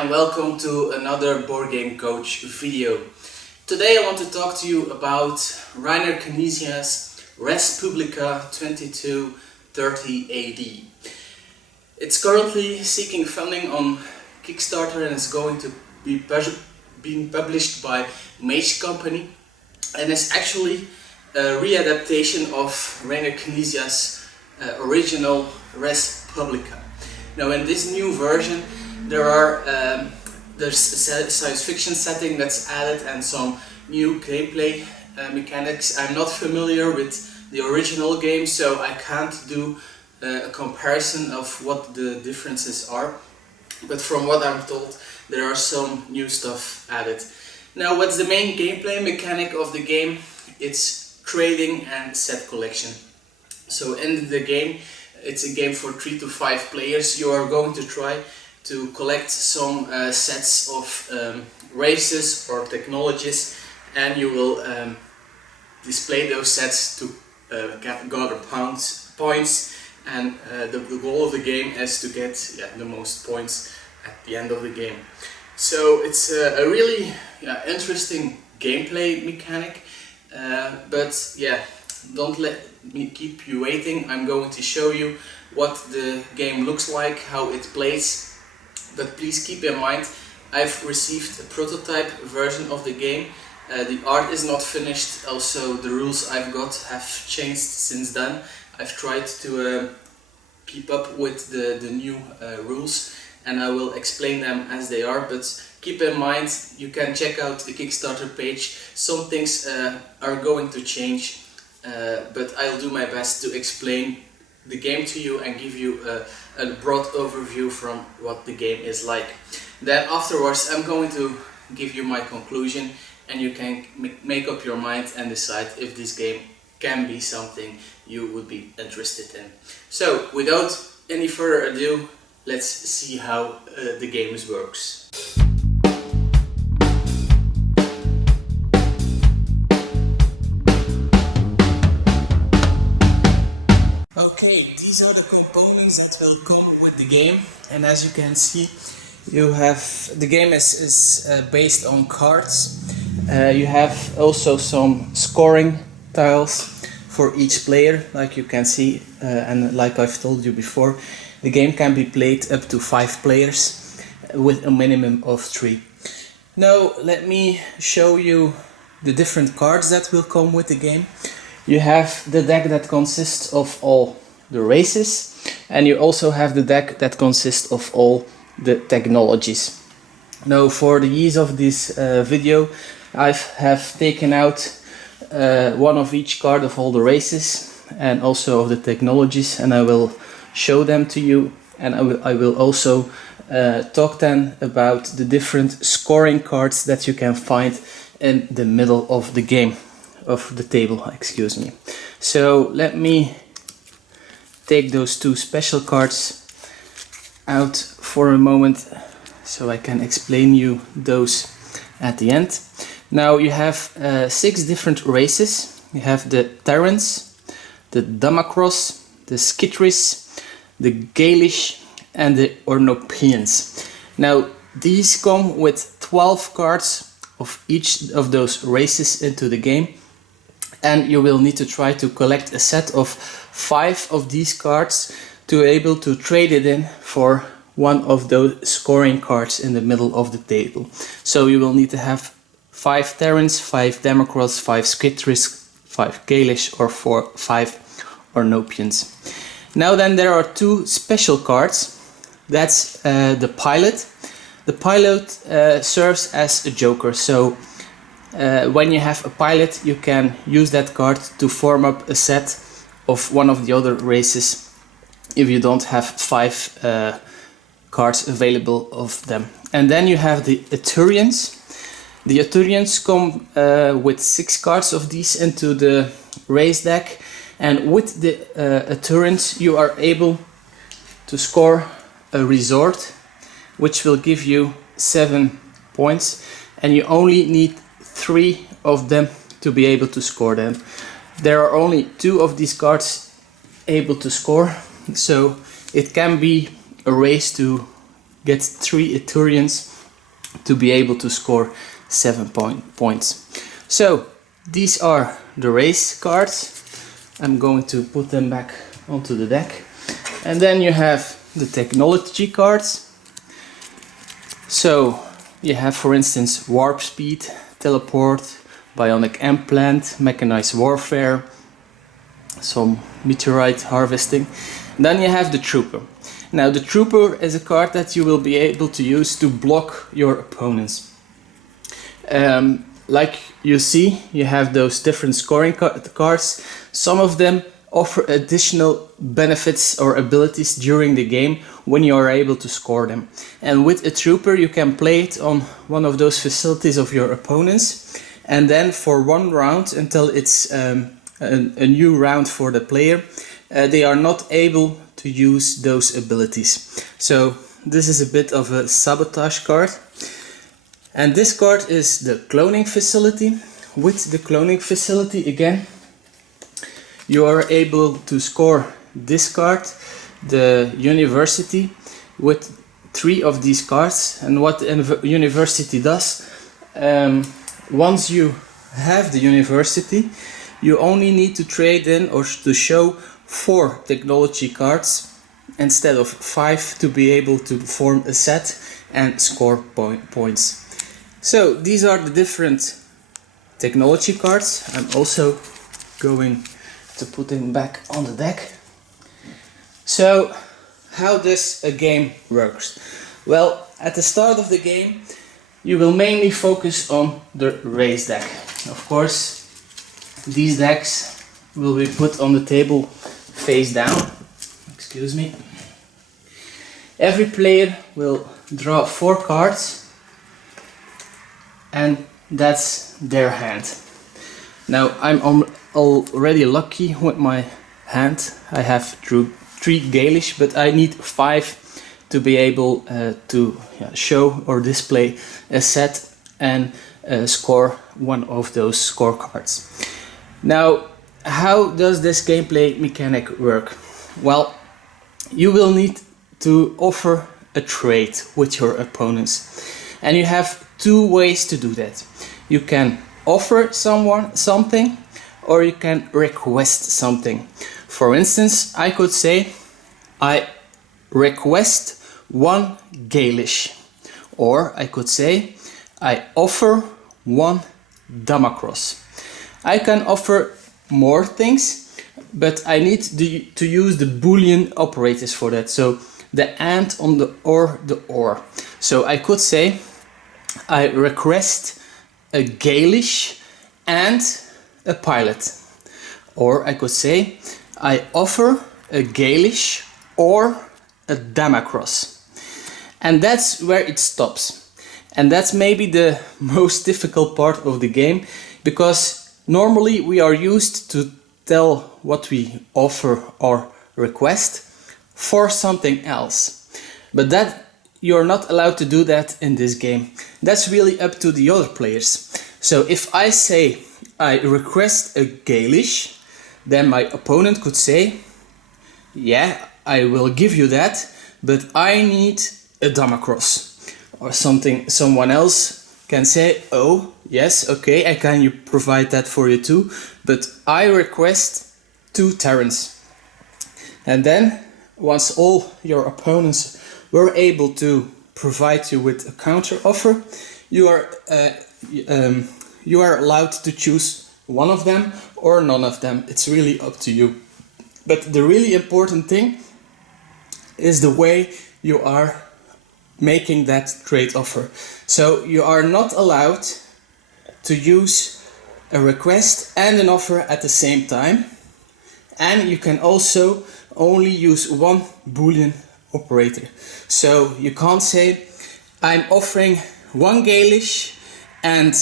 and welcome to another Board Game Coach video. Today I want to talk to you about Reiner Knizia's Res Publica 2230 AD. It's currently seeking funding on Kickstarter and is going to be being published by Mage Company, and is actually a readaptation of Reiner Knizia's original Res Publica. Now in this new version there's a science fiction setting that's added and some new gameplay mechanics. I'm not familiar with the original game, so I can't do a comparison of what the differences are, but from what I'm told there are some new stuff added. Now, what's the main gameplay mechanic of the game? It's trading and set collection. So in the game, it's a game for 3 to 5 players. You are going to try to collect some sets of races or technologies, and you will display those sets to gather points, and the goal of the game is to get the most points at the end of the game. So it's a really interesting gameplay mechanic, but don't let me keep you waiting. I'm going to show you what the game looks like, how it plays. But please keep in mind, I've received a prototype version of the game. The art is not finished, also the rules I've got have changed since then. I've tried to keep up with the new rules, and I will explain them as they are, but keep in mind you can check out the Kickstarter page. Some things are going to change, but I'll do my best to explain the game to you and give you a broad overview from what the game is like. Then afterwards I'm going to give you my conclusion, and you can make up your mind and decide if this game can be something you would be interested in. So without any further ado, let's see how the game works. Okay, these are the components that will come with the game, and as you can see, you have the game is based on cards. You have also some scoring tiles for each player, like you can see, and like I've told you before, the game can be played up to 5 players with a minimum of 3. Now let me show you the different cards that will come with the game. You have the deck that consists of all the races, and you also have the deck that consists of all the technologies. Now for the ease of this video, I have taken out one of each card of all the races and also of the technologies, and I will show them to you, and I will also talk then about the different scoring cards that you can find in the middle of the game, of the table, excuse me. So let me take those 2 special cards out for a moment so I can explain you those at the end. Now you have 6 different races. You have the Terrans, the Damacros, the Skitris, the Gaelish, and the Ornopians. Now these come with 12 cards of each of those races into the game, and you will need to try to collect a set of 5 of these cards to be able to trade it in for one of those scoring cards in the middle of the table. So you will need to have 5 Terrans, 5 Damacros, 5 Skitris, 5 Gaelish, or 5 Ornopians. Now then, there are 2 special cards. That's the Pilot. The Pilot serves as a joker, so when you have a pilot, you can use that card to form up a set of one of the other races if you don't have 5 cards available of them. And then you have the Eturians. The Eturians come with 6 cards of these into the race deck, and with the Eturians you are able to score a resort, which will give you 7 points, and you only need 3 of them to be able to score them. There are only 2 of these cards able to score, so it can be a race to get 3 Ethereans to be able to score 7 points. So these are the race cards. I'm going to put them back onto the deck. And then you have the technology cards. So you have, for instance, warp speed, teleport, bionic implant, mechanized warfare, some meteorite harvesting. And then you have the trooper. Now the trooper is a card that you will be able to use to block your opponents. Like you see, you have those different scoring cards. Some of them offer additional benefits or abilities during the game when you are able to score them. And with a trooper you can play it on one of those facilities of your opponents, and then for 1 round until it's a new round for the player, they are not able to use those abilities. So this is a bit of a sabotage card. And this card is the cloning facility. With the cloning facility again, you are able to score this card, the university, with 3 of these cards. And what the university does, once you have the university, you only need to trade in or to show 4 technology cards instead of 5 to be able to form a set and score points. So these are the different technology cards. I'm also going to put them back on the deck. So how does a game works? Well, at the start of the game you will mainly focus on the race deck. Of course, these decks will be put on the table face down. Excuse me. Every player will draw 4 cards, and that's their hand. Now I'm already lucky with my hand. I have 3 Gaelish, but I need 5 to be able to show or display a set and score one of those scorecards. Now, how does this gameplay mechanic work? Well, you will need to offer a trade with your opponents, and you have 2 ways to do that. You can offer someone something, or you can request something. For instance, I could say I request 1 Gaelish, or I could say I offer 1 Damacross. I can offer more things, but I need to use the Boolean operators for that. So the and on the or. So I could say I request a Gaelish and a pilot. Or I could say I offer a Gaelish or a Damacross. And that's where it stops. And that's maybe the most difficult part of the game, because normally we are used to tell what we offer or request for something else. But that you're not allowed to do that in this game. That's really up to the other players. So if I say I request a Gaelish, then my opponent could say, yeah, I will give you that, but I need a Damacross. Or someone else can say, oh, yes, okay, I can provide that for you too, but I request 2 Terrans. And then, once all your opponents were able to provide you with a counter offer, you are allowed to choose one of them or none of them. It's really up to you. But the really important thing is the way you are making that trade offer. So you are not allowed to use a request and an offer at the same time, and you can also only use 1 Boolean operator. So you can't say I'm offering 1 Gaelish and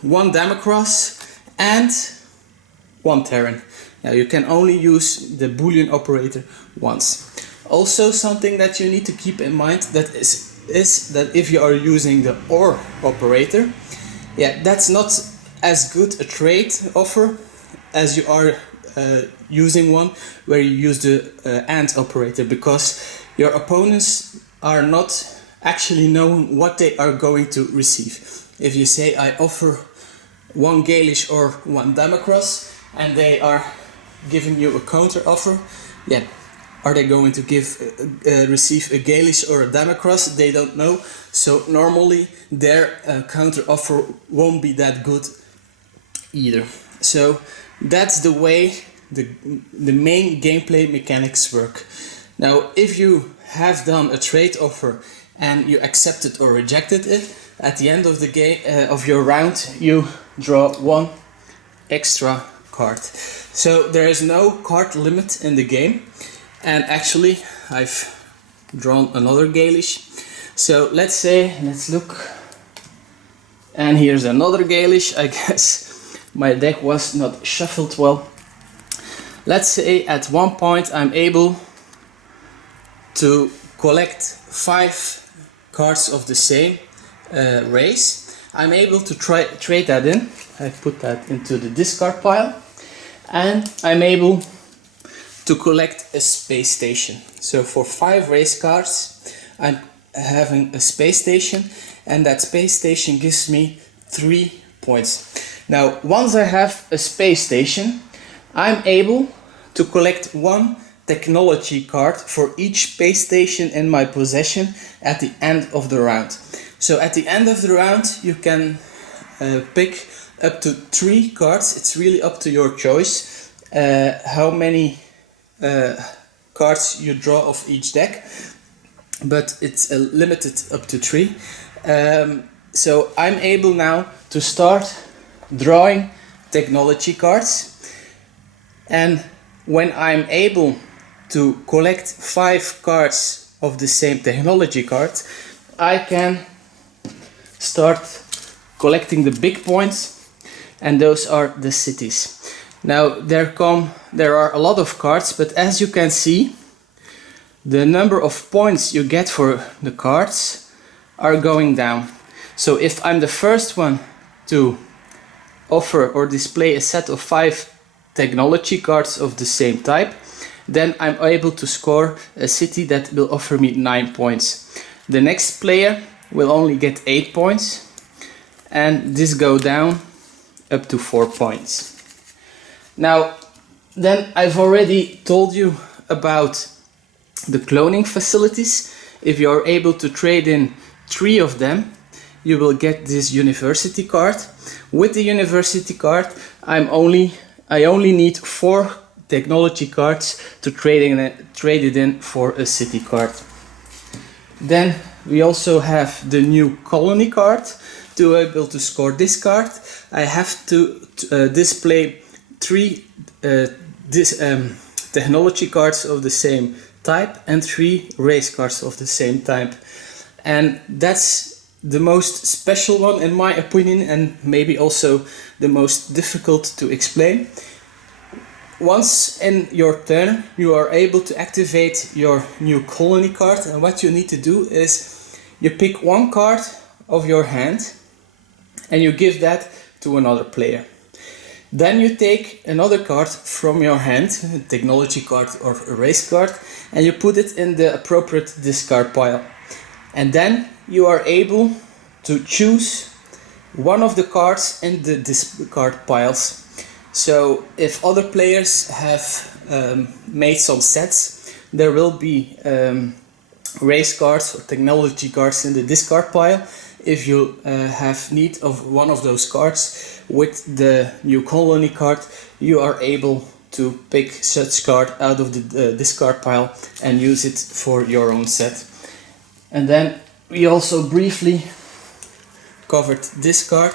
1 Damacross and 1 Terran. Now you can only use the Boolean operator once. Also, something that you need to keep in mind that is that if you are using the OR operator, that's not as good a trade offer as you are using one where you use the AND operator, because your opponents are not actually knowing what they are going to receive. If you say I offer 1 Gaelish or 1 Damocross and they are giving you a counter offer, yeah, are they going to receive a Gaelish or a Damocross? They don't know. So normally their counter offer won't be that good either. So that's the way the main gameplay mechanics work. Now, if you have done a trade offer and you accepted or rejected it, at the end of the game of your round, you draw 1 extra card. So there is no card limit in the game. And actually, I've drawn another Gaelish. So let's look. And here's another Gaelish. I guess my deck was not shuffled well. Let's say at one point I'm able to collect 5 cards of the same race. I'm able to trade that in. I put that into the discard pile. And I'm able to collect a space station. So for 5 race cards, I'm having a space station, and that space station gives me 3 points. Now, once I have a space station, I'm able to collect 1 technology card for each space station in my possession at the end of the round. So at the end of the round, you can pick up to 3 cards. It's really up to your choice how many cards you draw of each deck, but it's limited up to 3. So I'm able now to start drawing technology cards, and when I'm able to collect 5 cards of the same technology card, I can start collecting the big points, and those are the cities. Now there are a lot of cards, but as you can see, the number of points you get for the cards are going down. So if I'm the first one to offer or display a set of 5 technology cards of the same type, then I'm able to score a city that will offer me 9 points. The next player will only get 8 points, and this go down up to 4 points. Now, then I've already told you about the cloning facilities. If you're able to trade in 3 of them, you will get this university card. With the university card, I only need 4 technology cards to trade it in for a city card. Then we also have the new colony card. To be able to score this card, I have to display 3 technology cards of the same type and 3 race cards of the same type. And that's the most special one in my opinion, and maybe also the most difficult to explain. Once in your turn, you are able to activate your new colony card, and what you need to do is you pick 1 card of your hand and you give that to another player. Then you take another card from your hand, a technology card or a race card, and you put it in the appropriate discard pile. And then you are able to choose one of the cards in the discard piles. So if other players have made some sets, there will be race cards or technology cards in the discard pile. If you have need of one of those cards with the new colony card, you are able to pick such card out of the discard pile and use it for your own set. And then we also briefly covered this card,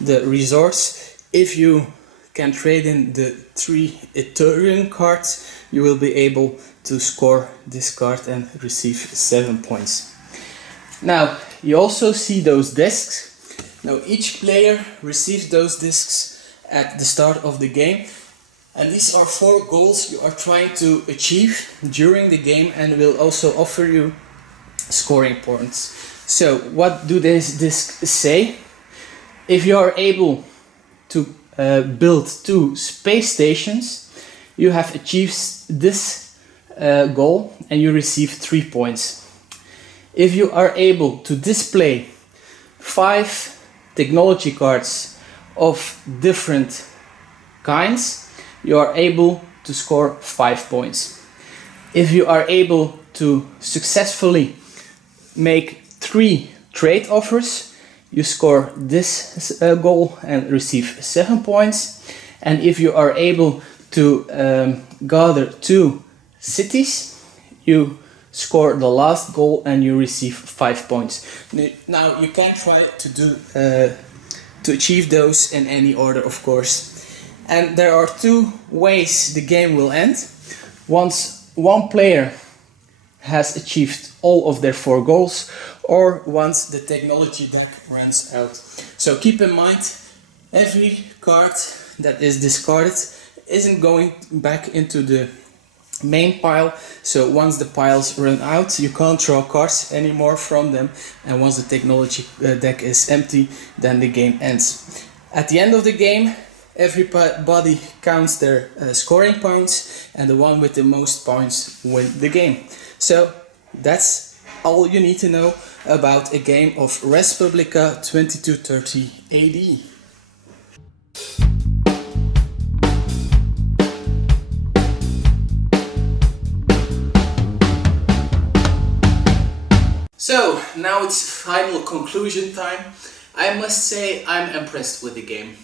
the resource. If you can trade in the 3 Ethereum cards, you will be able to score this card and receive 7 points. Now, you also see those discs. Now, each player receives those discs at the start of the game. And these are 4 goals you are trying to achieve during the game and will also offer you scoring points. So, what do these discs say? If you are able to build 2 space stations, you have achieved this goal and you receive 3 points. If you are able to display 5 technology cards of different kinds, you are able to score 5 points. If you are able to successfully make 3 trade offers, you score this goal and receive 7 points. And if you are able to gather 2 cities, you score the last goal and you receive 5 points. Now you can try to achieve those in any order, of course. And there are 2 ways the game will end. Once one player has achieved all of their 4 goals, or once the technology deck runs out. So keep in mind, every card that is discarded isn't going back into the main pile. So once the piles run out, you can't draw cards anymore from them, and once the technology deck is empty, then the game ends. At the end of the game, everybody counts their scoring points, and the one with the most points win the game. So that's all you need to know about a game of Res Publica 2230 AD. So now it's final conclusion time. I must say I'm impressed with the game.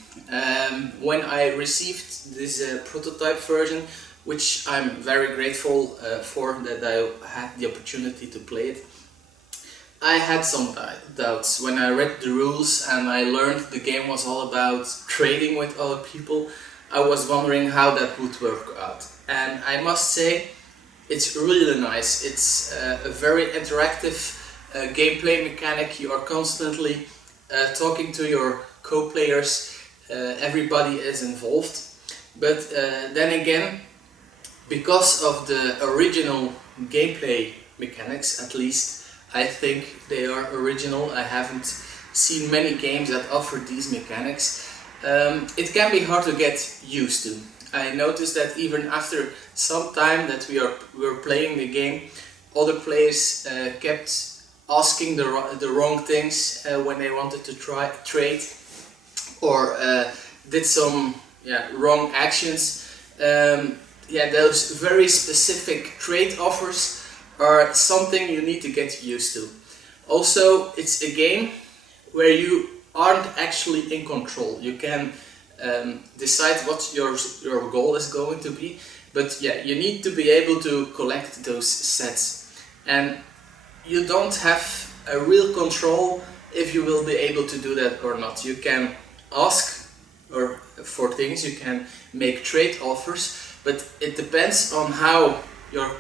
When I received this prototype version, which I'm very grateful for that I had the opportunity to play it, I had some doubts. When I read the rules and I learned the game was all about trading with other people, I was wondering how that would work out. And I must say, it's really nice. It's a very interactive gameplay mechanic. You are constantly talking to your co-players, everybody is involved. But then again, because of the original gameplay mechanics, at least I think they are original. I haven't seen many games that offer these mechanics. It can be hard to get used to. I noticed that even after some time that we were playing the game, other players kept asking the wrong things when they wanted to trade, or did some wrong actions. Those very specific trade offers are something you need to get used to. Also, it's a game where you aren't actually in control. You can decide what your goal is going to be, but you need to be able to collect those sets. And you don't have a real control if you will be able to do that or not. You can ask for things, you can make trade offers, but it depends on how your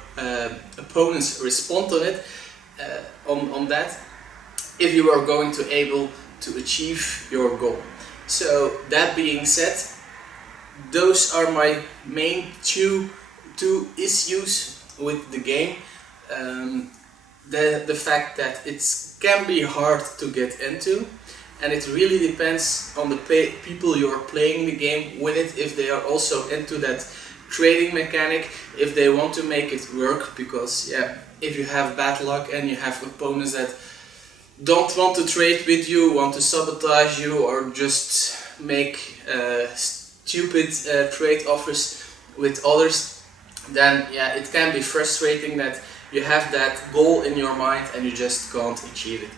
opponents respond on it, on that, if you are going to able to achieve your goal. So that being said, those are my main two issues with the game. The fact that it can be hard to get into, and it really depends on the people you are playing the game with it, if they are also into that trading mechanic, if they want to make it work, because if you have bad luck and you have opponents that don't want to trade with you, want to sabotage you, or just make stupid trade offers with others, then it can be frustrating that you have that goal in your mind and you just can't achieve it.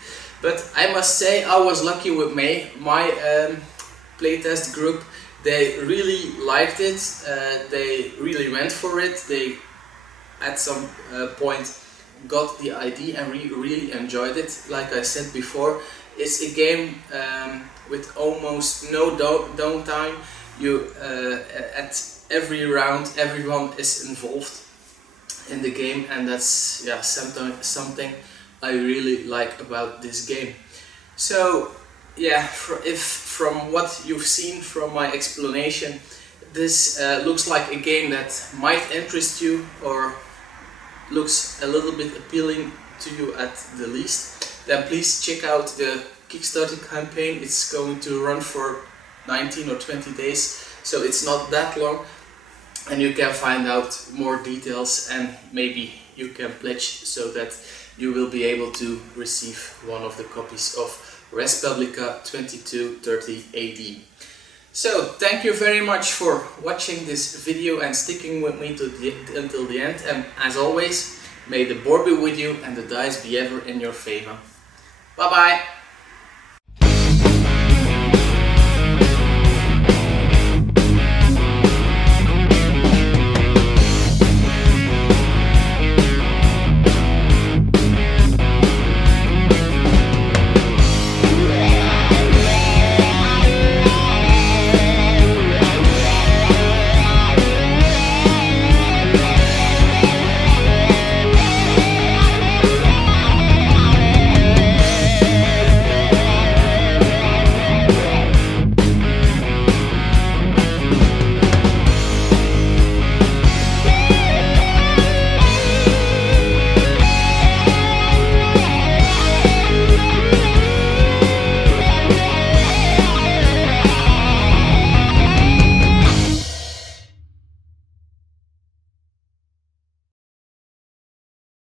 But I must say, I was lucky with my playtest group. They really liked it, they really went for it, they at some point got the idea and really enjoyed it. Like I said before, it's a game with almost no downtime. At every round everyone is involved in the game, and that's something I really like about this game. So if from what you've seen from my explanation, this looks like a game that might interest you or looks a little bit appealing to you at the least, then please check out the Kickstarter campaign. It's going to run for 19 or 20 days, so it's not that long, and you can find out more details and maybe you can pledge so that you will be able to receive one of the copies of Res Publica 2230 AD. So thank you very much for watching this video and sticking with me until the end, and as always, may the board be with you and the dice be ever in your favor. Bye bye!